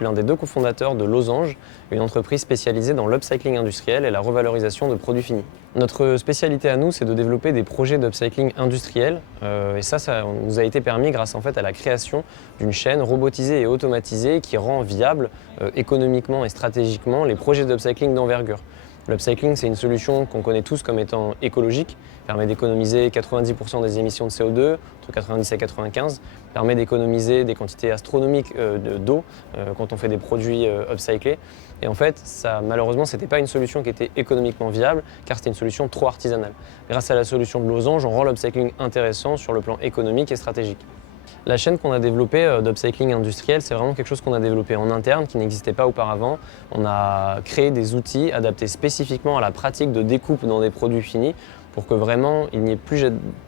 suis l'un des 2 cofondateurs de Losange, une entreprise spécialisée dans l'upcycling industriel et la revalorisation de produits finis. Notre spécialité à nous, c'est de développer des projets d'upcycling industriel et ça nous a été permis grâce en fait à la création d'une chaîne robotisée et automatisée qui rend viable économiquement et stratégiquement les projets d'upcycling d'envergure. L'upcycling, c'est une solution qu'on connaît tous comme étant écologique, permet d'économiser 90% des émissions de CO2, entre 90 et 95, permet d'économiser des quantités astronomiques d'eau quand on fait des produits upcyclés. Et en fait, malheureusement, ce n'était pas une solution qui était économiquement viable, car c'était une solution trop artisanale. Grâce à la solution de Losange, on rend l'upcycling intéressant sur le plan économique et stratégique. La chaîne qu'on a développée d'upcycling industriel, c'est vraiment quelque chose qu'on a développé en interne, qui n'existait pas auparavant. On a créé des outils adaptés spécifiquement à la pratique de découpe dans des produits finis pour que vraiment il n'y ait plus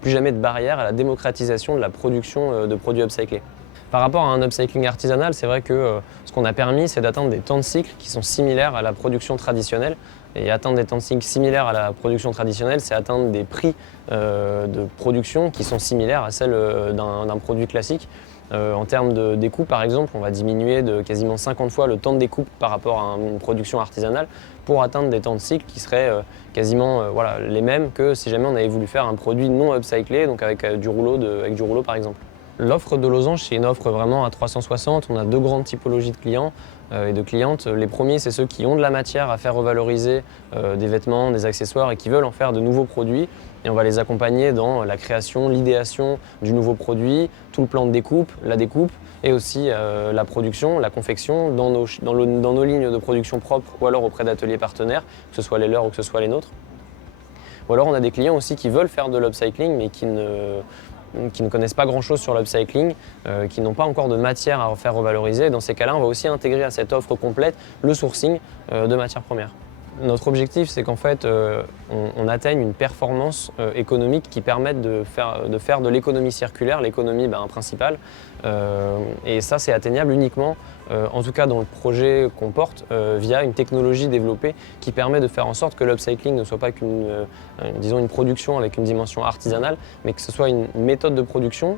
jamais de barrière à la démocratisation de la production de produits upcyclés. Par rapport à un upcycling artisanal, c'est vrai que ce qu'on a permis, c'est d'atteindre des temps de cycle qui sont similaires à la production traditionnelle. Et atteindre des temps de cycle similaires à la production traditionnelle, c'est atteindre des prix de production qui sont similaires à celles d'un produit classique. En termes de découpe, par exemple, on va diminuer de quasiment 50 fois le temps de découpe par rapport à une production artisanale pour atteindre des temps de cycle qui seraient quasiment les mêmes que si jamais on avait voulu faire un produit non upcyclé, donc avec du rouleau par exemple. L'offre de Losange, c'est une offre vraiment à 360. On a 2 grandes typologies de clients et de clientes. Les premiers, c'est ceux qui ont de la matière à faire revaloriser des vêtements, des accessoires et qui veulent en faire de nouveaux produits. Et on va les accompagner dans la création, l'idéation du nouveau produit, tout le plan de découpe, la découpe et aussi la production, la confection dans nos lignes de production propres ou alors auprès d'ateliers partenaires, que ce soit les leurs ou que ce soit les nôtres. Ou alors on a des clients aussi qui veulent faire de l'upcycling mais qui ne connaissent pas grand-chose sur l'upcycling, qui n'ont pas encore de matière à faire revaloriser. Dans ces cas-là, on va aussi intégrer à cette offre complète le sourcing de matières premières. Notre objectif, c'est qu'en fait, on atteigne une performance économique qui permette de faire de l'économie circulaire, l'économie principale. Et ça, c'est atteignable uniquement, en tout cas dans le projet qu'on porte, via une technologie développée qui permet de faire en sorte que l'upcycling ne soit pas une production avec une dimension artisanale, mais que ce soit une méthode de production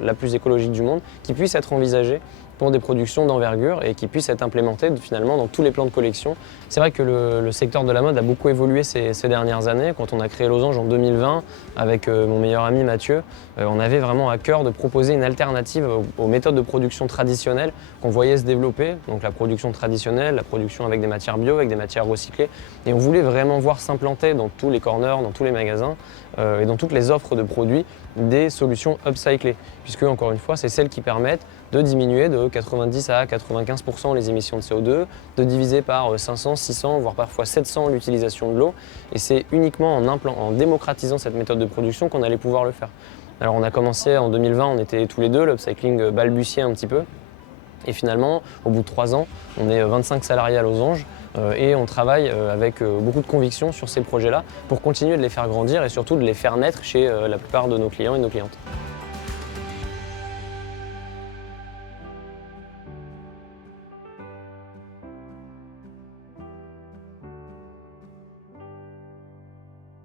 la plus écologique du monde, qui puisse être envisagée pour des productions d'envergure et qui puissent être implémentées finalement dans tous les plans de collection. C'est vrai que le secteur de la mode a beaucoup évolué ces dernières années. Quand on a créé Losange en 2020 avec mon meilleur ami Mathieu, on avait vraiment à cœur de proposer une alternative aux méthodes de production traditionnelles qu'on voyait se développer, donc la production traditionnelle, la production avec des matières bio, avec des matières recyclées. Et on voulait vraiment voir s'implanter dans tous les corners, dans tous les magasins et dans toutes les offres de produits des solutions upcyclées, puisque encore une fois, c'est celles qui permettent de diminuer de 90 à 95% les émissions de CO2, de diviser par 500, 600, voire parfois 700 l'utilisation de l'eau. Et c'est uniquement en démocratisant cette méthode de production qu'on allait pouvoir le faire. Alors on a commencé en 2020, on était tous les deux, l'upcycling balbutiait un petit peu. Et finalement, au bout de 3 ans, on est 25 salariés à Losange et on travaille avec beaucoup de conviction sur ces projets-là pour continuer de les faire grandir et surtout de les faire naître chez la plupart de nos clients et de nos clientes.